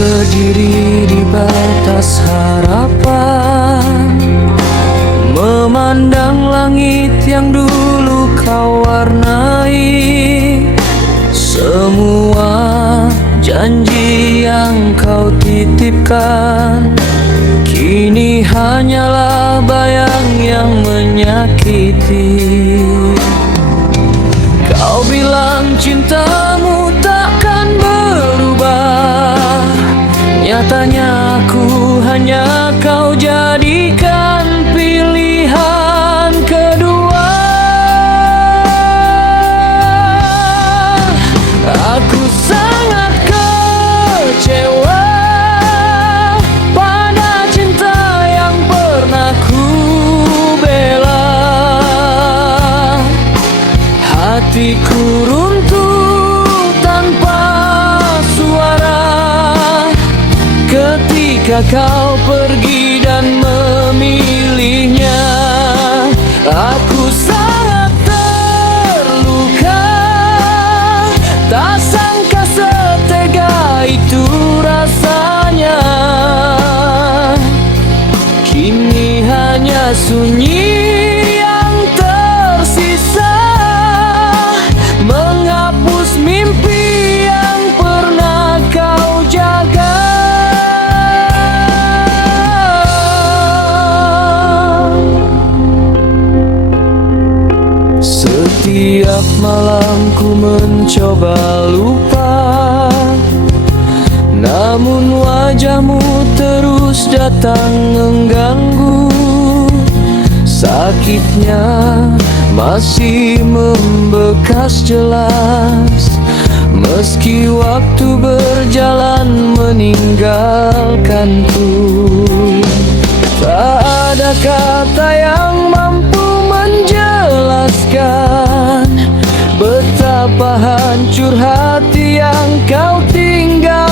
berdiri di batas harapan, memandang langit yang dulu kau warnai. Semua janji yang kau titipkan kini hanyalah bayang yang menyakiti. Kau bilang cintamu takkan berubah, nyatanya aku hanya kau jadikan pilihan kedua. Aku sangat kecewa pada cinta yang pernah ku bela. Hatiku runtuh tanpa suara ketika kau pergi dan memilihnya. Aku sangat terluka, tak sangka setega itu rasanya. Kini hanya sunyi yang tersisa, menghapus mimpi yang pernah kau jaga. Setiap malam ku mencoba lupa, namun wajahmu terus datang mengganggu. Sakitnya masih membekas jelas, meski waktu berjalan meninggalkanku. Tak ada kata yang mampu menjelaskan betapa hancur hati yang kau tinggalkan.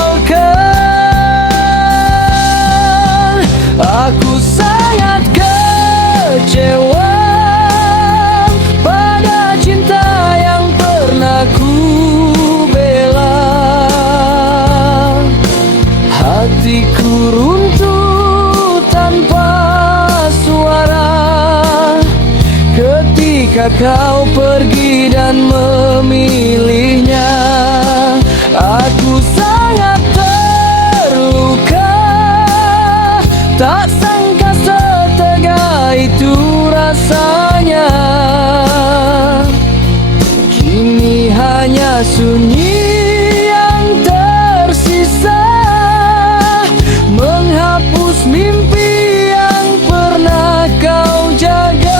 Aku sangat kecewa pada cinta yang pernah ku bela. Hatiku runtuh tanpa suara ketika kau pergi dan memilihnya. Aku sangat terluka, tak sangka setega itu rasanya. Kini hanya sunyi yang tersisa, menghapus mimpi yang pernah kau jaga.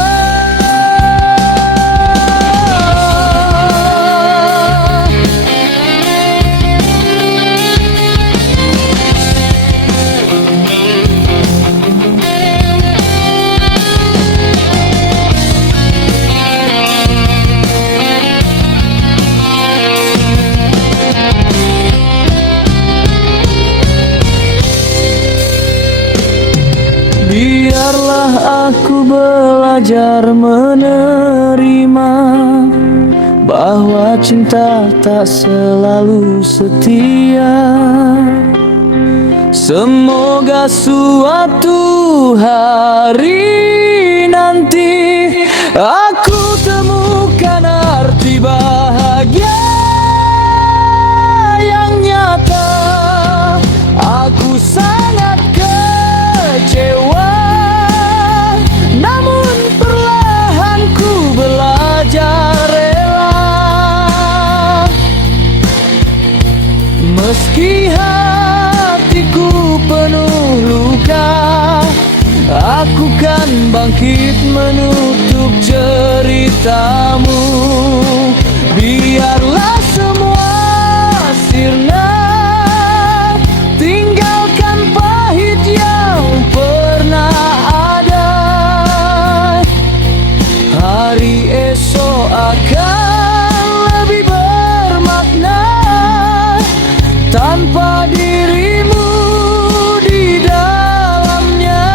Biarlah aku belajar menerima bahwa cinta tak selalu setia. Semoga suatu hari nanti aku temukan arti bahagia yang nyata. Aku sangat kecewa, namun perlahan ku belajar rela. Meski hatiku penuh luka, aku kan bangkit menutup ceritamu. Biarlah semua sirna, tinggalkan pahit yang pernah ada. Hari esok akan lebih bermakna tanpa dirimu di dalamnya.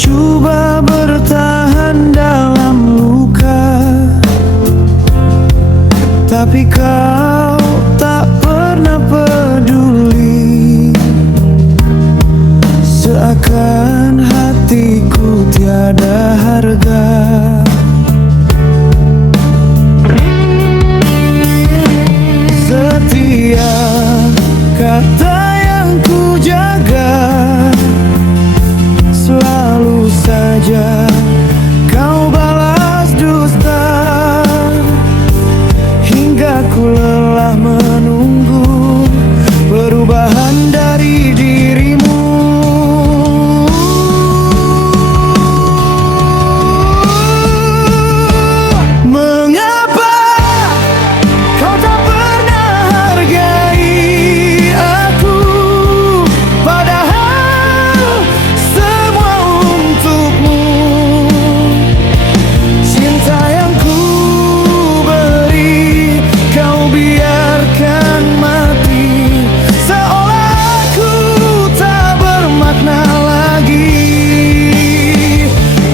coba bertahan dalam luka, tapi kau tak pernah peduli. Seakan hatiku tiada harga. Setiap kata yang ku jaga, selalu saja kau balas dusta. Hingga ku lelah menunggu perubahan dari dirimu. Mengapa kau tak pernah hargai aku, padahal semua untukmu. Cinta yang ku beri kau biarkan mati, seolah aku tak bermakna lagi.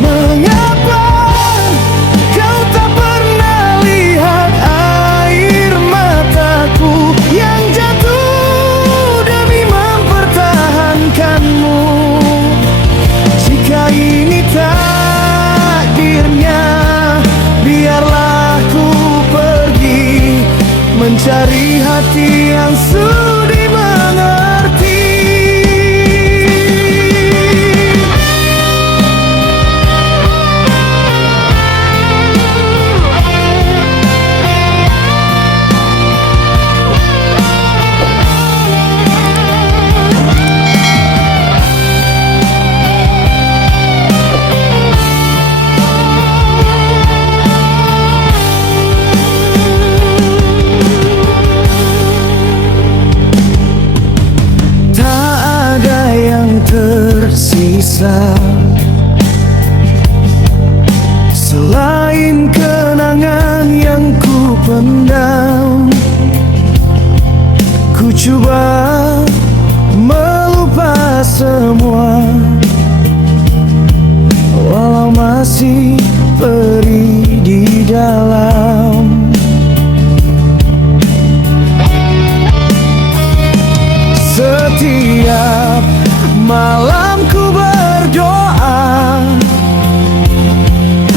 Mengapa kau tak pernah lihat air mataku yang jatuh demi mempertahankanmu? Jika ini takdirnya, biarlah ku pergi mencari hati yang sudi mengerti. Tak ada yang tersisa selain kenangan yang ku pendam. Ku coba melupa semua, walau masih perih di dalam. Setiap malam ku berdoa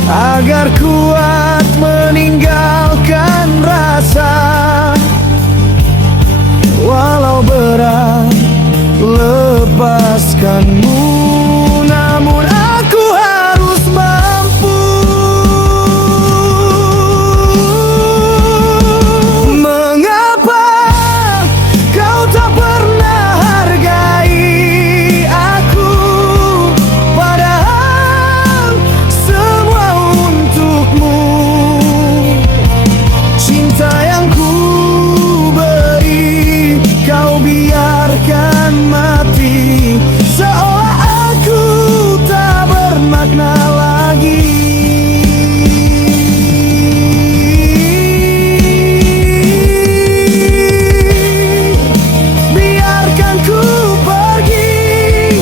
agar kuat meninggalkan rasa, walau berat lepaskanmu, namun aku harus mampu. Mengapa kau tak pernah hargai aku, padahal semua untukmu. Cinta yang ku beri kau biarkan mati, seolah aku tak bermakna lagi. Biarkan ku pergi,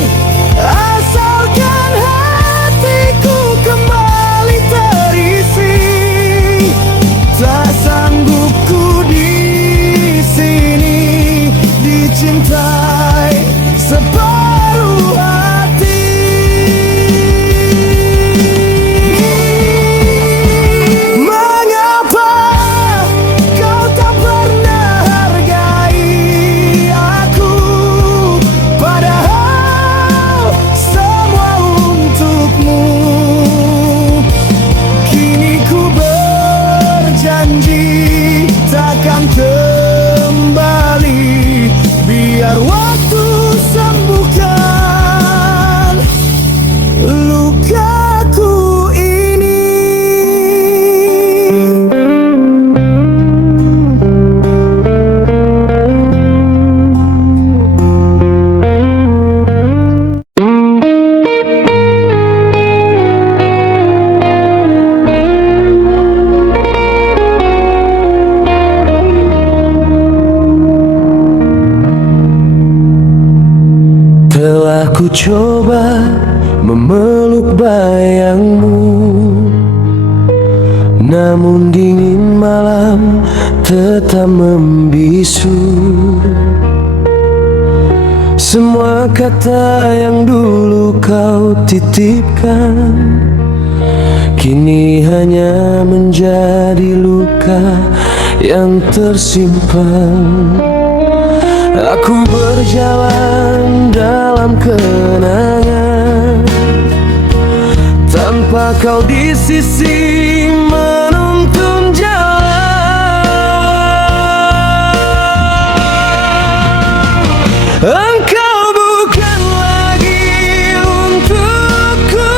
asalkan hatiku kembali terisi. Tak sanggup ku di sini dicintai separuh hati. Mengapa kau tak pernah hargai aku, padahal semua untukmu. Kini ku berjanji takkan kembali, biar waktu sembuhkan lukaku ini. Telah ku coba memeluk peluk bayangmu, namun dingin malam tetap membisu. Semua kata yang dulu kau titipkan kini hanya menjadi luka yang tersimpan. Aku berjalan dalam kenangan tanpa kau di sisi menuntun jalan. Engkau bukan lagi untukku,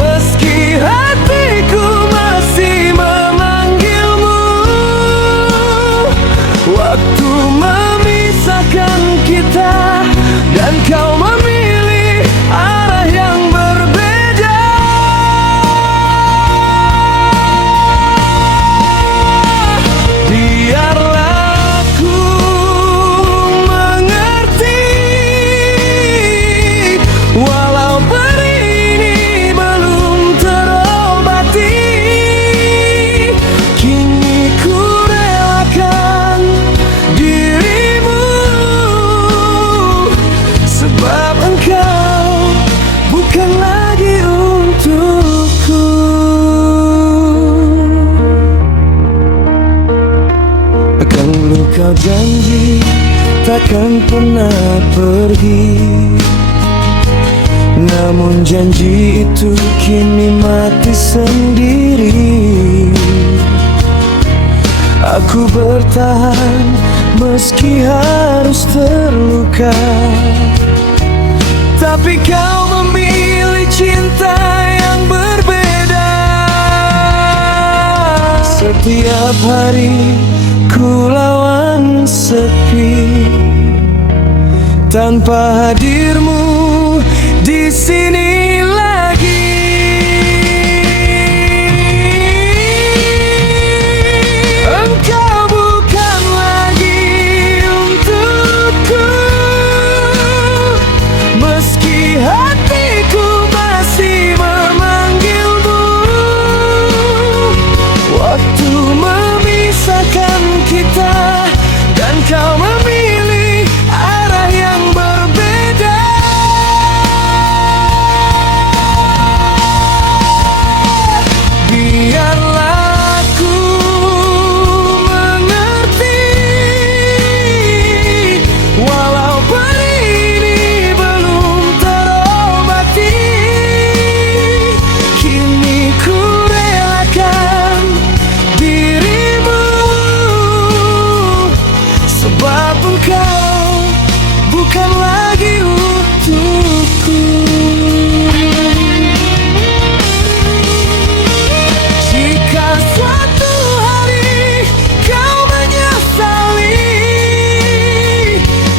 meski hatiku masih memanggilmu. Waktu memisahkan kita dan kau memilih arah yang berbeda. Biarlah aku mengerti, walau perih ini belum terobati. Kini ku relakan dirimu, sebab engkau bukan lagi untukku. Akan dulu kau janji takkan pernah pergi, namun janji itu kini mati sendiri. Aku bertahan meski harus terluka, tapi kau memilih cinta yang berbeda. Setiap hari ku lawan sepi, tanpa hadirmu di sini lagi. Engkau bukan lagi untukku, meski hatiku masih memanggilmu. Waktu memisahkan kita dan kau memilih arah yang berbeda. Biarlah aku mengerti, walau perih ini belum terobati. Kini ku relakan dirimu, sebab engkau bukan lagi untukku. Jika suatu hari kau menyesali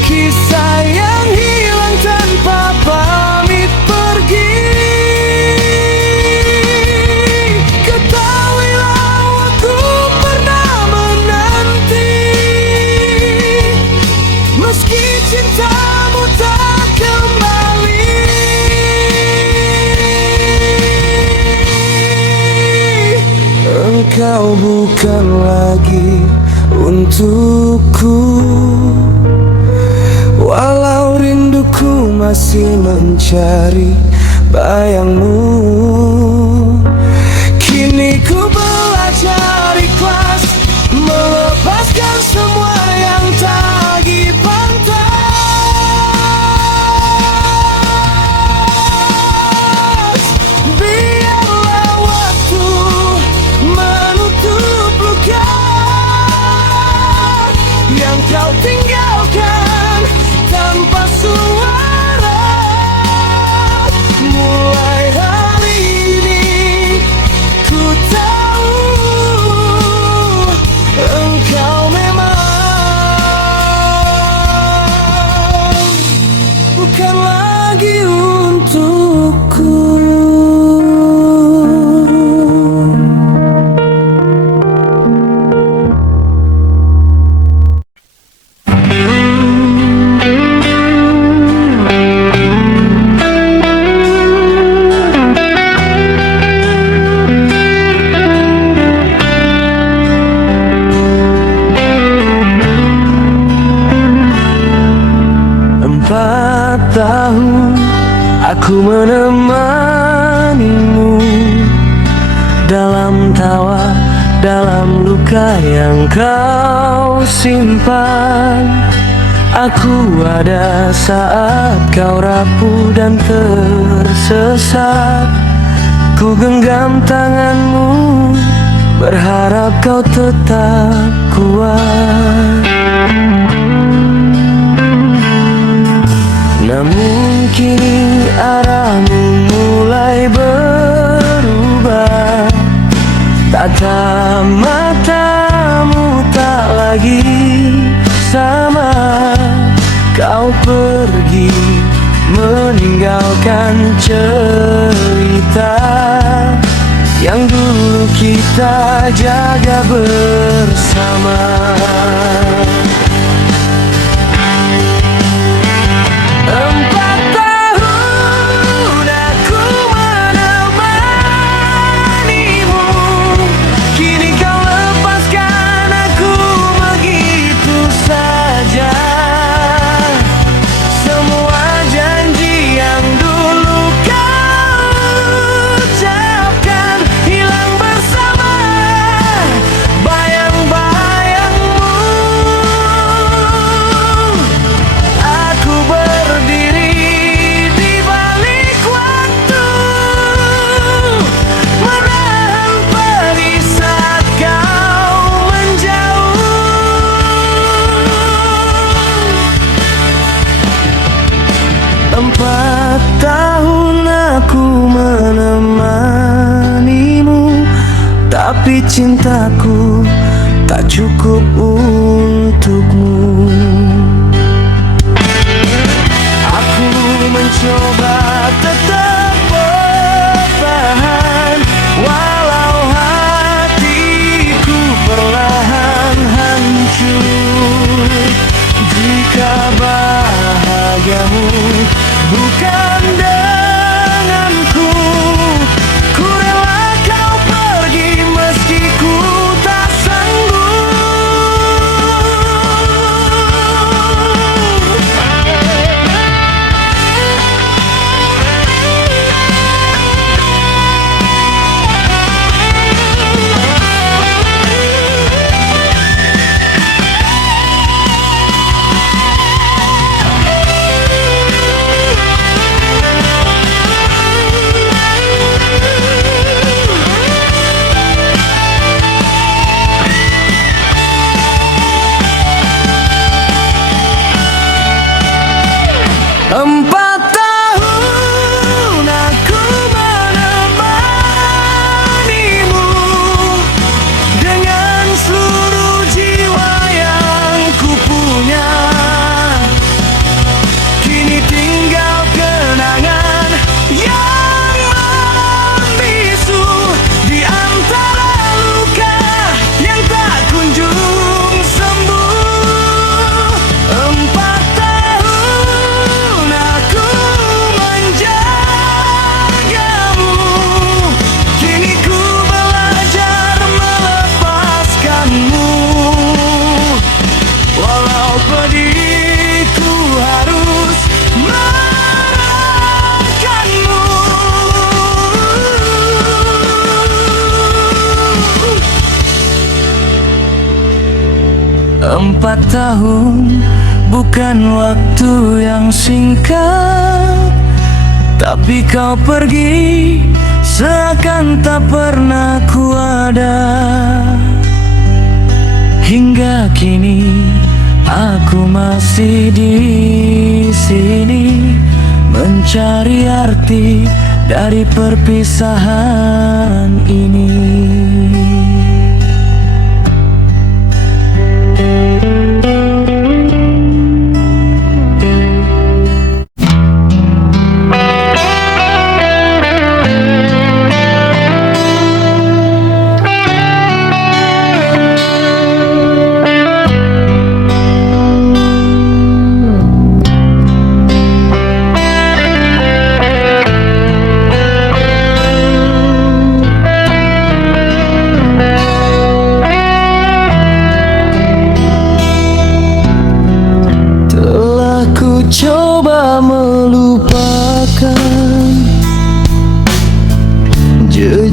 kisah yang hilang tanpa pamit pergi, ketahuilah aku pernah menanti, meski cintamu tak kembali. Engkau bukan lagi untukku, walau rinduku masih mencari bayangmu. Kini ku belajar ikhlas, melepaskan semua yang tak lagi pantas. Biarlah waktu menutup luka yang kau tinggalkan tanpa suara. Mulai hari ini ku tak Aku menemanimu dalam tawa, dalam luka yang kau simpan. Aku ada saat kau rapuh dan tersesat. Ku genggam tanganmu, berharap kau tetap kuat. Namun kini arahmu mulai berubah. Tatap matamu tak lagi sama. Kau pergi meninggalkan cerita yang dulu kita jaga bersama. 4 tahun aku menemanimu, kini kau lepaskan aku begitu saja. Semua janji yang dulu kau ucapkan hilang bersama bayang-bayangmu. Aku berdiri di balik waktu, menahan pedih saat kau menjauh. 4 tahun aku menemanimu, tapi cintaku tak cukup untukmu. Aku mencoba tetap bertahan, walau hatiku perlahan hancur. Jika bahagiamu bukan denganku, ku rela kau pergi meski ku tak sanggup. 4 tahun aku menemanimu, dengan seluruh jiwa yang ku punya. Kini tinggal kenangan yang membisu di antara luka yang tak kunjung sembuh. 4 tahun aku menjagamu, kini ku belajar melepaskanmu. Walau pedihku harus merelakanmu. 4 tahun bukan waktu yang singkat, tapi kau pergi seakan tak pernah ku ada. Hingga kini aku masih di sini, mencari arti dari perpisahan ini.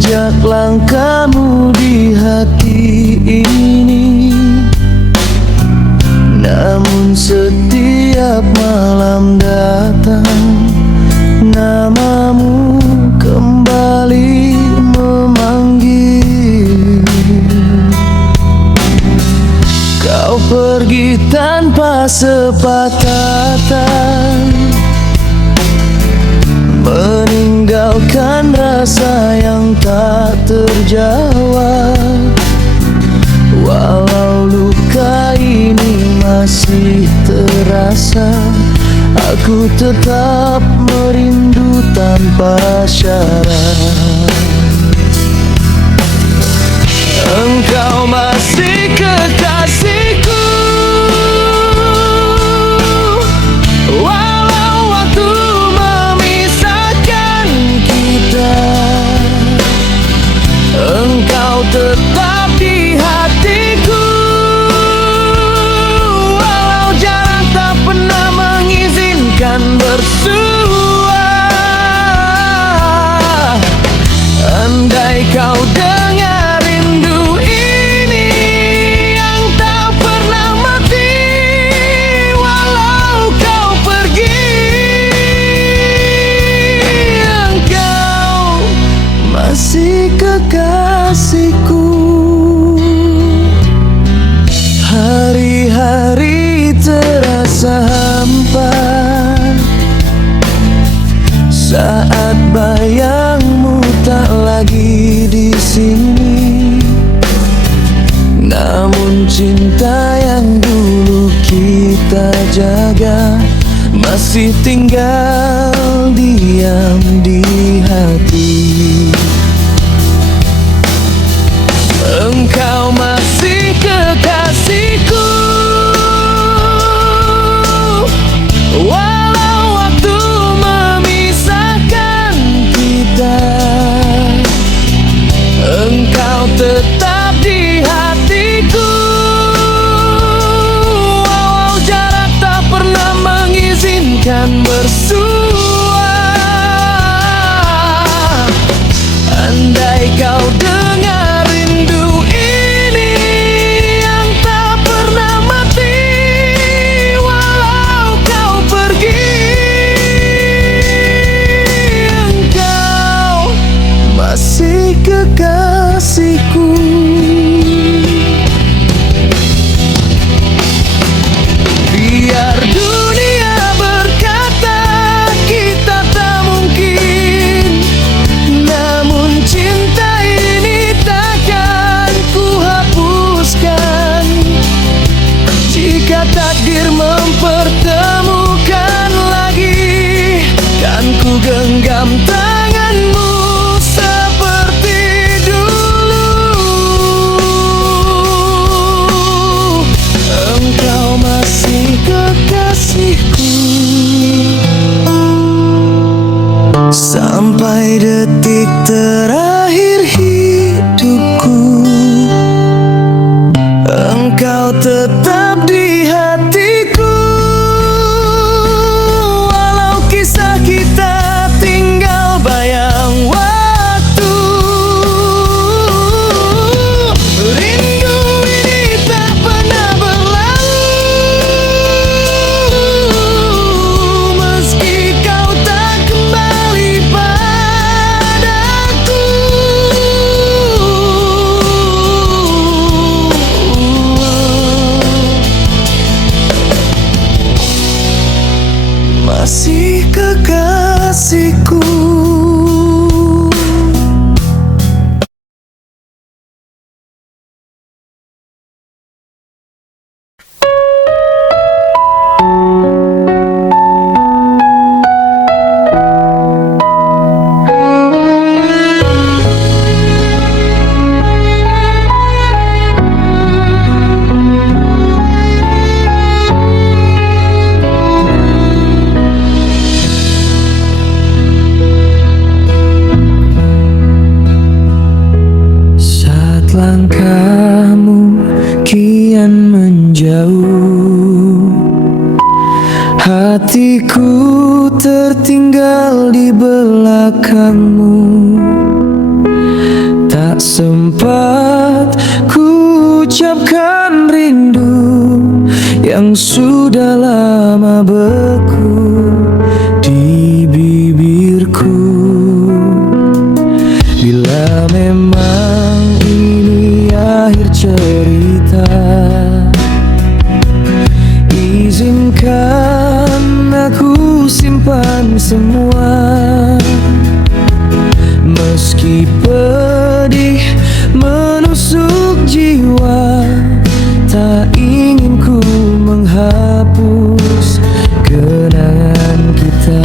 jejak langkahmu di hati ini. Namun setiap malam datang, namamu kembali memanggil. Kau pergi tanpa sepatah kata, meninggalkan rasa yang tak terjawab. Walau luka ini masih terasa, aku tetap merindu tanpa syarat. Engkau masih kekasihku, walau waktu memisahkan kita. Engkau tetap di hatiku, walau jarak tak pernah mengizinkan bersua. Andai kau dengar rindu ini yang tak pernah mati, walau kau pergi. Engkau masih kekasihku. Hari-hari terasa hampa saat bayangmu tak lagi di sini. Namun cinta yang dulu kita jaga masih tinggal diam di hati. Engkau masih kekasihku, walau waktu memisahkan kita. Engkau tetap di hatiku, walau jarak tak pernah mengizinkan bersua. Andai kau dengar rindu ini yang tak pernah mati, walau kau pergi. Engkau masih kekasihku. Biar dunia berkata kita tak mungkin, namun cinta ini takkan ku hapuskan. Jika takdir mempertemukan lagi, kan ku genggam tanganmu seperti dulu. Engkau masih kekasihku sampai detik terakhir hidupku. Engkau tetap di hatiku, walau kisah kita tinggal bayang waktu. Rindu ini tak pernah berlalu, meski kau tak kembali padaku. Masih kekasihku. Langkahmu kian menjauh, hatiku tertinggal di belakangmu. sempat ku ucapkan rindu yang sudah lama beku di bibirku. Bila memang ini akhir cerita, izinkan aku simpan semua. Meski pedih menusuk jiwa, tak ingin ku menghapus kenangan kita.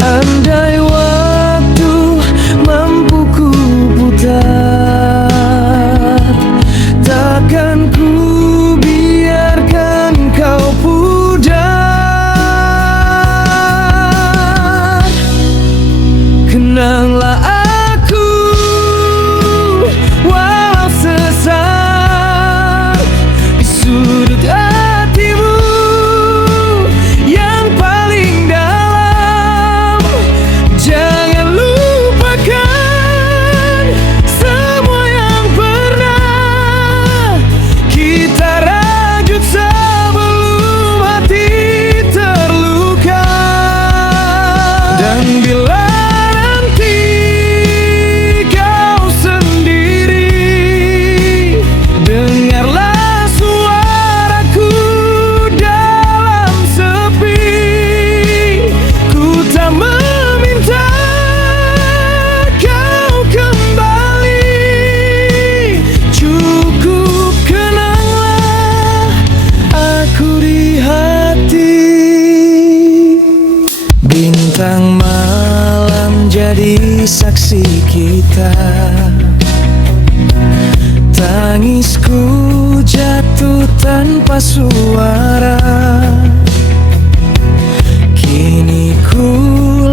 Andai waktu mampu ku putar, takkan ku biarkan kau pudar. Kenanglah aku, walau sesat di sudut hatimu yang paling dalam. Jangan lupakan semua yang pernah kita rajut sebelum hati terluka. Dan bila bintang malam jadi saksi kita, tangisku jatuh tanpa suara. Kini ku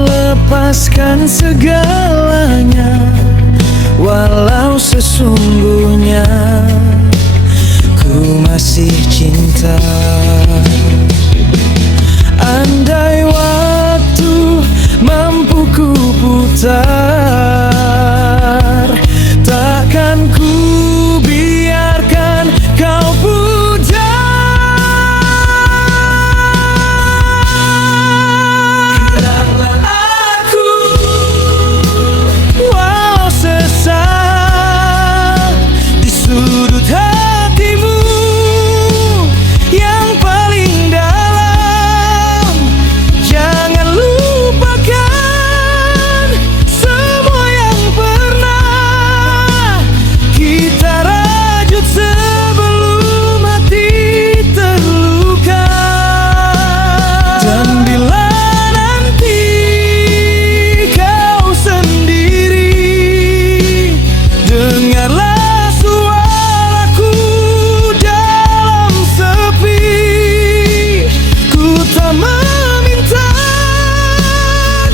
lepaskan segalanya, walau sesungguhnya ku masih cinta. Andai waktu mampu ku putar, takkan ku biarkan kau pudar. Kenanglah aku, walau sesat di sudut hatimu yang paling dalam. Jangan lupakan semua yang pernah kita rajut sebelum hati terluka. Dan bila nanti kau sendiri, dengarlah suaraku dalam sepi. Ku tak meminta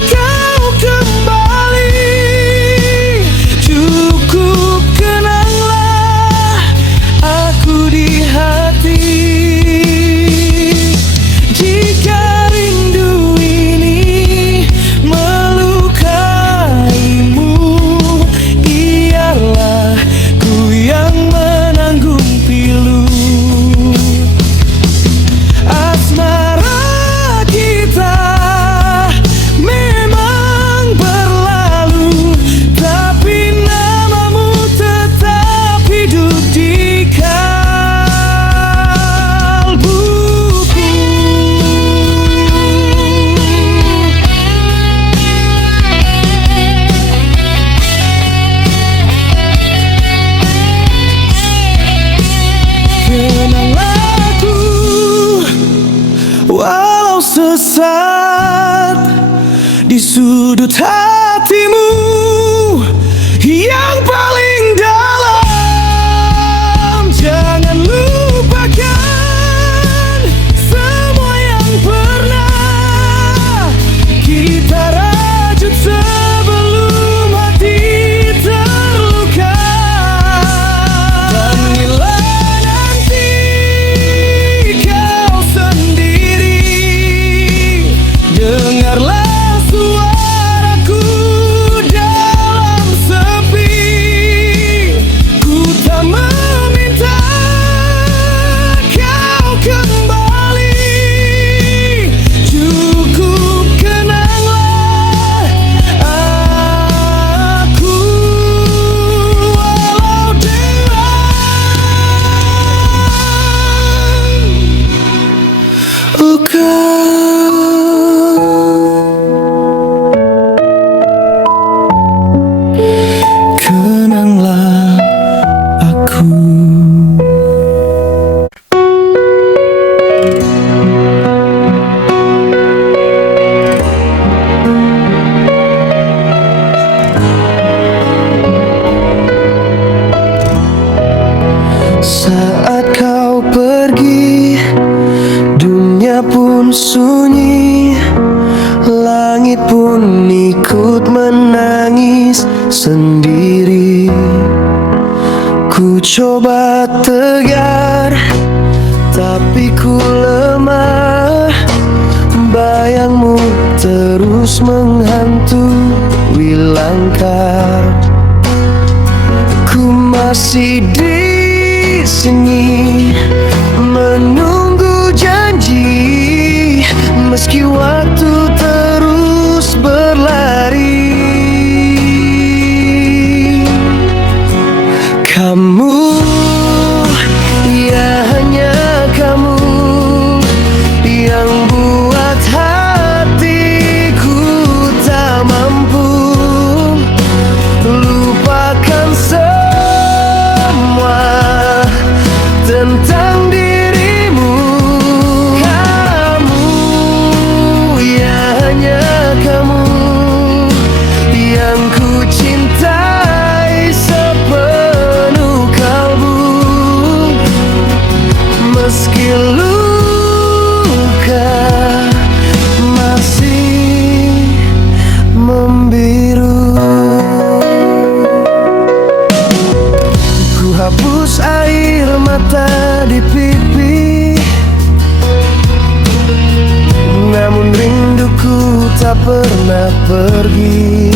kau kembali, cukup kenanglah aku di hati. Jika rindu ini melukaimu, biarlah ku yang menanggung pilu. Asmara kita memang berlalu, tapi namamu tetap hidup di kalbuku. Kenanglah aku, walau sesat di sudut hatimu yang paling dalam. Jangan lupakan semua yang pernah kita rajut sebelum hati terluka. Dan bila nanti kau sendiri, dengarlah suaraku dalam coba tegar, tapi ku lemah. Bayangmu terus menghantui langkah. Ku masih di sini menunggu janji, meski waktu terus berlari. Kamu, ya hanya kamu yang buat hatiku tak mampu lupakan semua tentang dirimu. Kamu, ya hanya kamu yang ku cintai sepenuh kalbu, meski luka masih membiru. Ku hapus air mata di pipi, namun rinduku tak pernah pergi.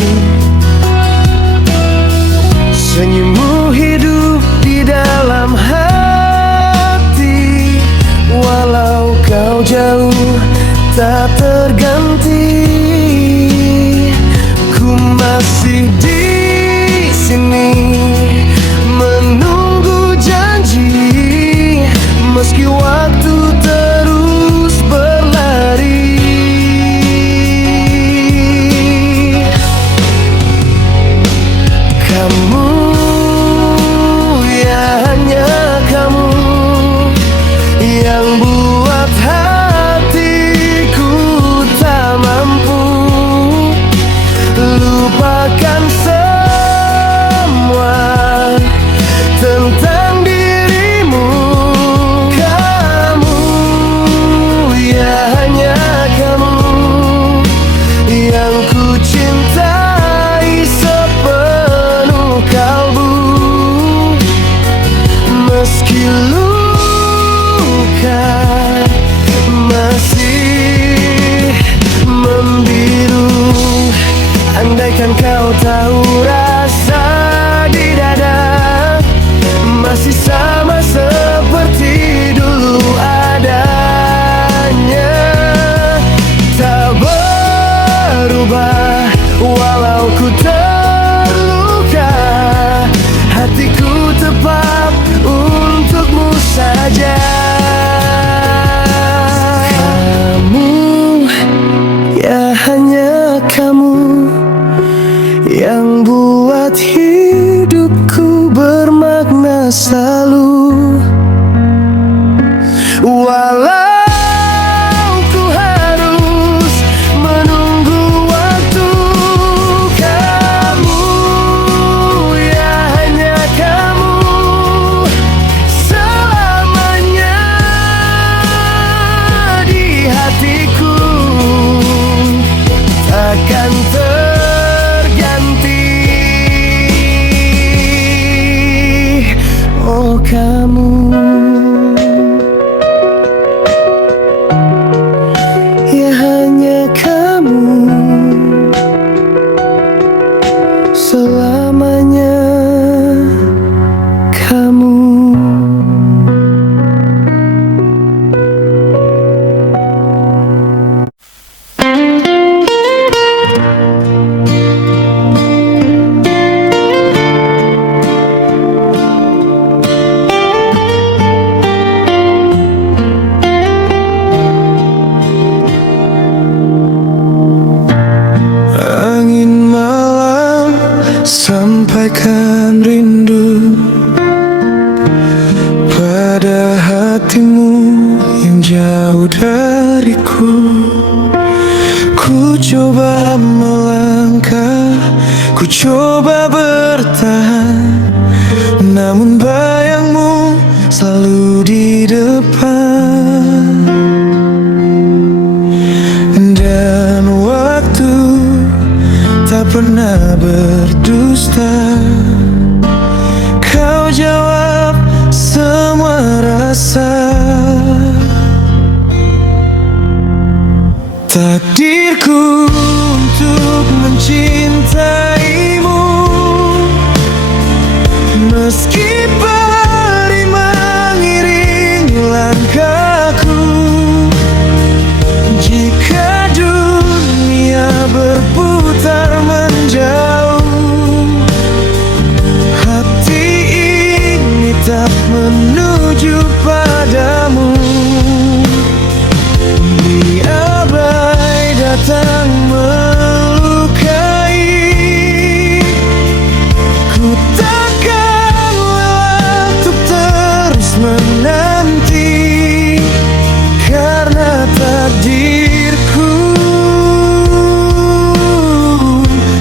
Senyummu hidup di dalam hati, walau kau jauh tak terganti. Ku masih di sini menunggu janji, meski waktu terus berlari. Kamu, ya hanya kamu yang buat hatiku tak mampu lupakan semua tentang dirimu. Kamu, ya hanya kamu yang ku cintai sepenuh kalbu, meski luka masih membiru. Andaikan kau tahu rasa di dada masih sama seperti dulu adanya, tak berubah walau ku terluka. Hatiku tepat untukmu saja. Kamu, ya hanya kamu yang buat hidupku bermakna selalu. Walau ku harus menunggu waktu. Kamu, ya hanya kamu selamanya di hatiku, takkan terganti. Oh kamu, ya hanya kamu selamanya kamu. Angin malam sampaikan rindu pada hatimu yang jauh dariku. Ku coba melangkah, ku coba bertahan, namun bayangmu selalu di depan. Dan waktu tak pernah berdusta, kau jawab rasa. Takdirku untuk mencintaimu, meski beri mengiringi langkahku. Jika dunia berputar menjauh, hati ini tak menuju padamu. Biar badai datang melukai, ku takkan lelah untuk terus menanti, karena takdirku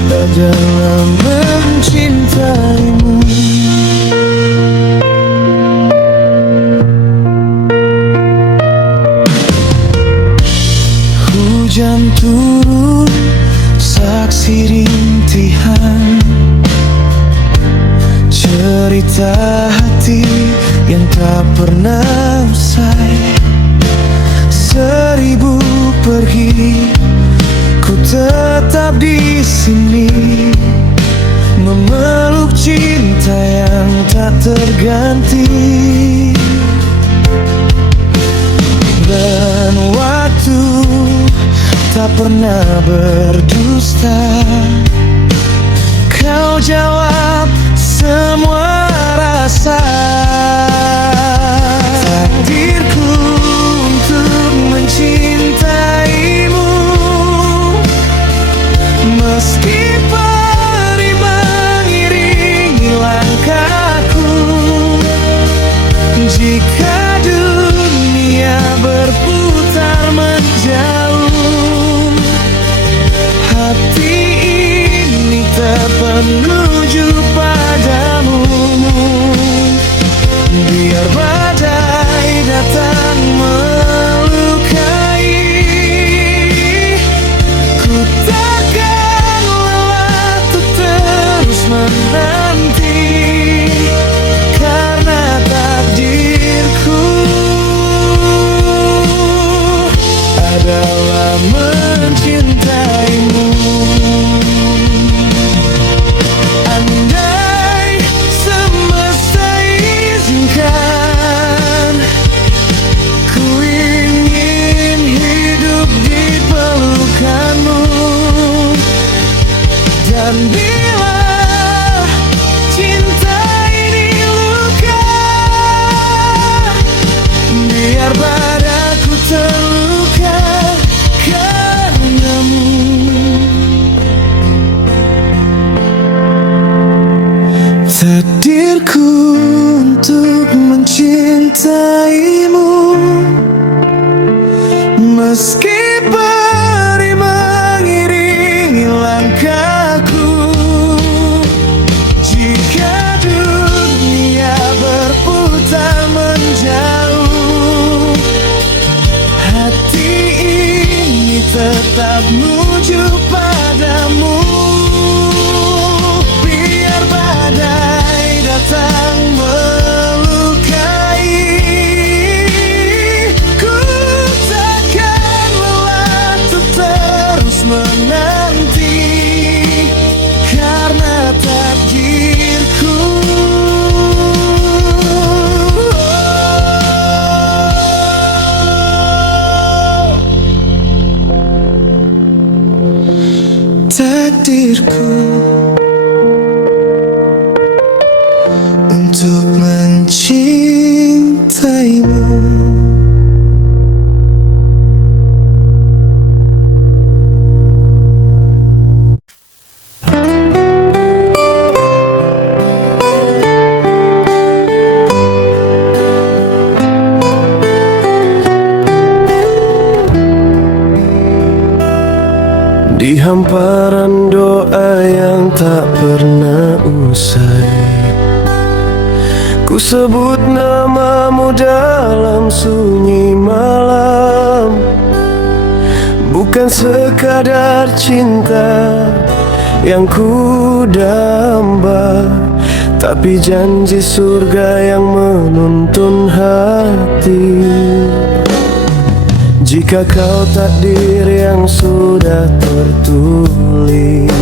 adalah mencintaimu. Hujan turun, saksi rintihan, cerita hati yang tak pernah usai. Seribu pergi, ku tetap di sini, memeluk cinta yang tak terganti. Dan waktu tak pernah berdusta, kau jawab semua rasa. Takdirku untuk mencintaimu, meski beri mengiringi langkahku. Jika dunia berputar menjauh, hati ini tak menuju padamu. Biar badai datang melukai, ku takkan lelah untuk terus menanti, karena takdirku adalah mencintaimu. Andai semesta izinkan, ku ingin hidup di pelukanmu. Dan bila cinta ini luka, biar padaku terluka karenamu. Takdirku untuk mencintaimu, meski beri mengiringi langkahku. Jika dunia berputar menjauh, hati ini tetap menuju padamu. Biar badai datang melukai, ku takkan lelah untuk terus menanti, karena takdirku takdirku untuk mencintaimu. Di hamparan doa yang tak pernah usai, ku sebut namamu dalam sunyi malam. Bukan sekadar cinta yang ku damba, tapi janji surga yang menuntun hati. Jika kau takdir yang sudah tertulis,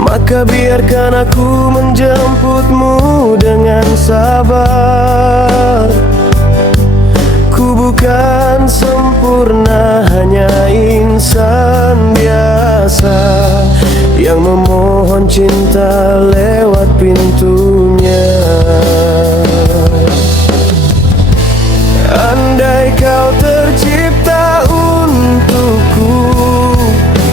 maka biarkan aku menjemputmu dengan sabar. Ku bukan sempurna, hanya insan biasa yang memohon cinta lewat pintunya. Andai kau tercipta untukku,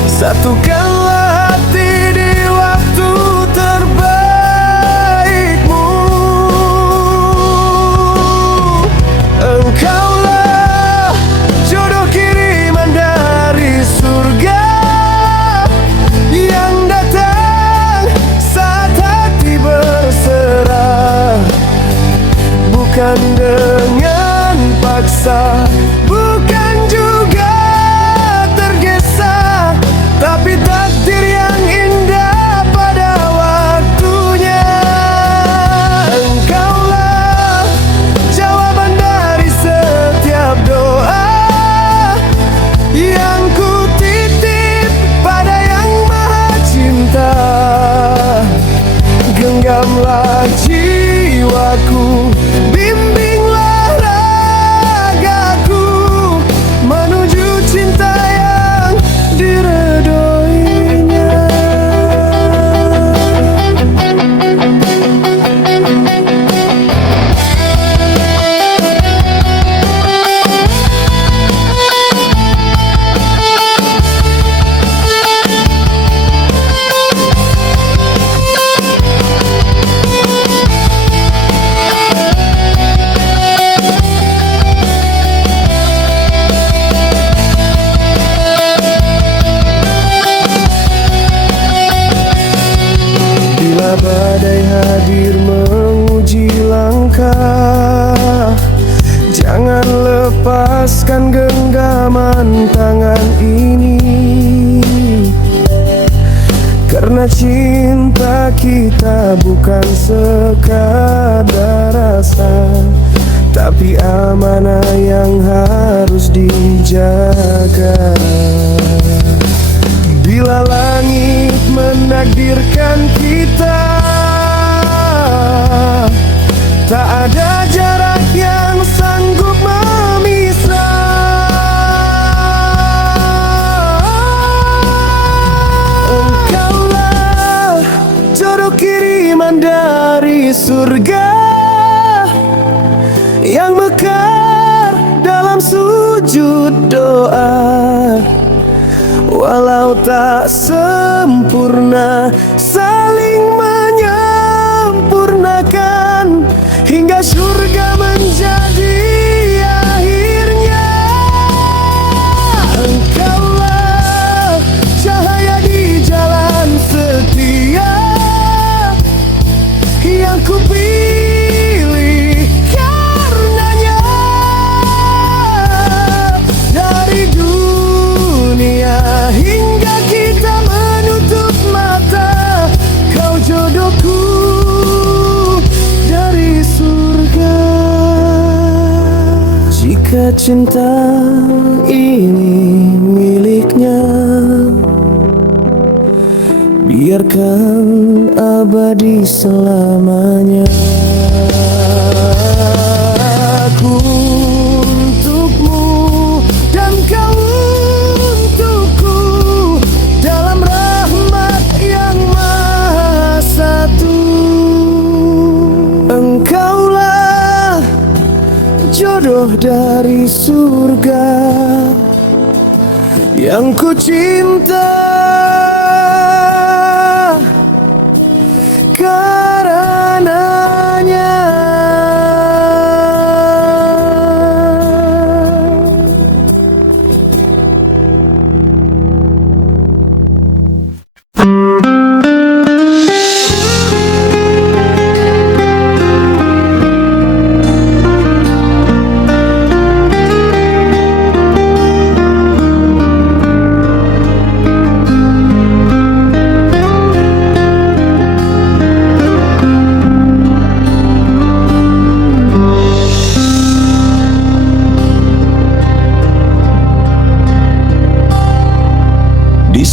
satukanlah hati di waktu terbaikmu. Engkaulah jodoh kiriman dari surga yang datang saat hati berserah, bukan dengan paksa, bukan juga tergesa, tapi takdir yang indah pada waktunya. Engkaulah jawaban dari setiap doa yang ku titip pada yang maha cinta. Genggamlah jiwaku, bimbinglah ragaku menuju cinta yang diredhoinya. Bila badai hadir menguji langkah, jangan lepaskan genggaman tangan ini. Karena cinta kita bukan sekadar rasa, tapi amanah yang harus dijaga. Bila langit menakdirkan kita, tak ada jarak yang sanggup memisah. Engkaulah jodoh kiriman dari surga yang mekar dalam sujud doa. Walau tak sempurna, saling menyempurnakan hingga surga menjadi akhirnya. Engkaulah cahaya di jalan setia yang kupilih karenanya. Dari dunia hingga kita menutup mata, kau jodohku dari surga. Jika cinta ini miliknya, biarkan abadi selamanya. Aku untukmu dan kau untukku dalam rahmat yang maha satu. Engkaulah jodoh dari surga yang ku cinta karenanya.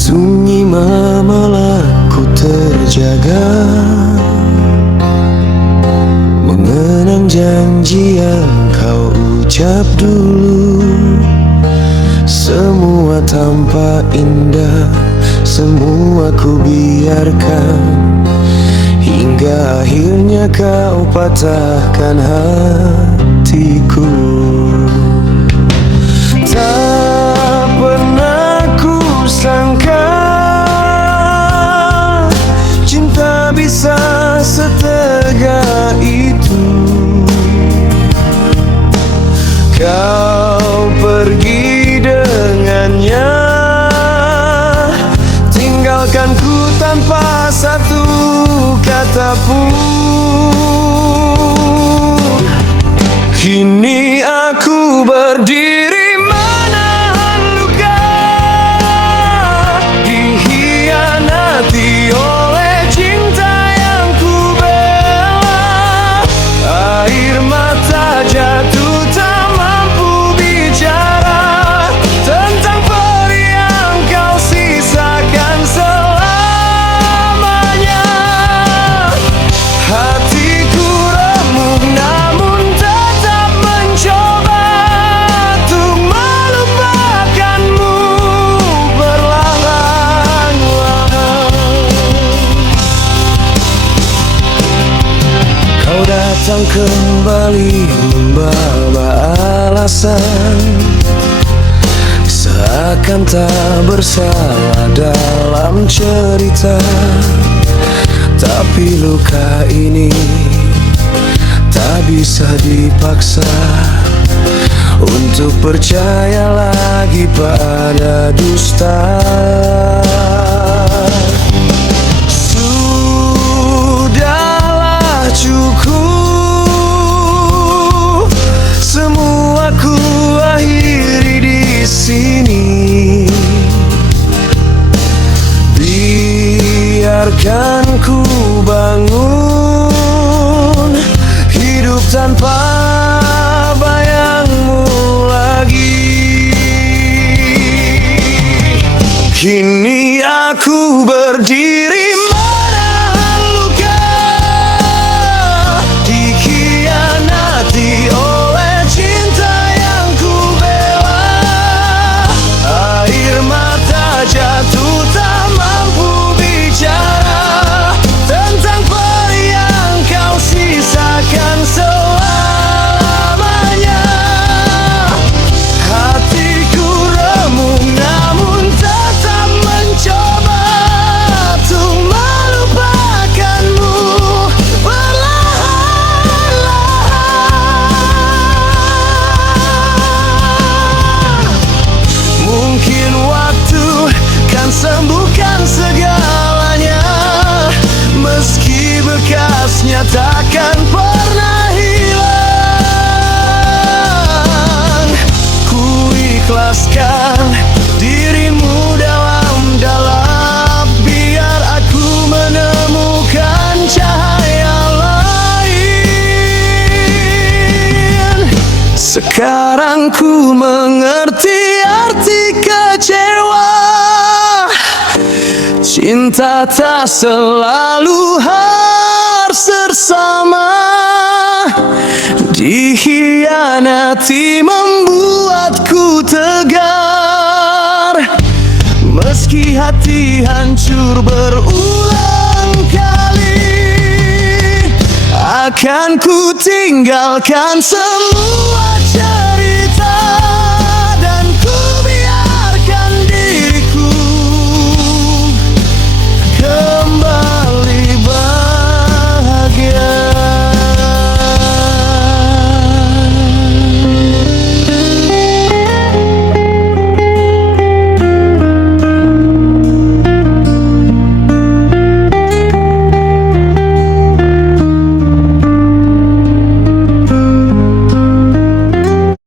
Sunyi memelaku terjaga, mengenang janji yang kau ucap dulu. Semua tampak indah, semua ku biarkan, hingga akhirnya kau patahkan hatiku. Tak pernah ku sangka cinta bisa setegak itu. Kau pergi dengannya, tinggalkan ku tanpa satu kata pun. Kini aku berdiri menahan luka, dikhianati oleh cinta yang ku bela. Air mata jatuh tak mampu bicara tentang peri yang kau sisakan selamanya. Hatiku remuk namun tetap mencoba untuk melupakanmu perlahan-lahan. Kau datang kembali membawa alasan, seakan tak bersalah dalam cerita. Tapi luka ini tak bisa dipaksa untuk percaya lagi pada dusta. Sudahlah cukup, semua ku akhiri di sini. Biarkan ku bangun hidup tanpa bayangmu lagi. Kini aku berdiri menahan luka, dikhianati oleh cinta yang ku bela. Air mata jatuh tak mampu bicara tentang peri yang kau sisakan selamanya. Hatiku remuk namun tetap mencoba untuk melupakanmu perlahan-lahan. Mungkin waktu kan sembuhkan segalanya, meski bekasnya takkan pernah hilang. Ku ikhlaskan dirimu dalam-dalam, biar aku menemukan cahaya lain. Sekarang ku mengerti arti kecewa, cinta tak selalu harus bersama. Dikhianati membuatku tegar, meski hati hancur berulang kali. Akan ku tinggalkan semua cerita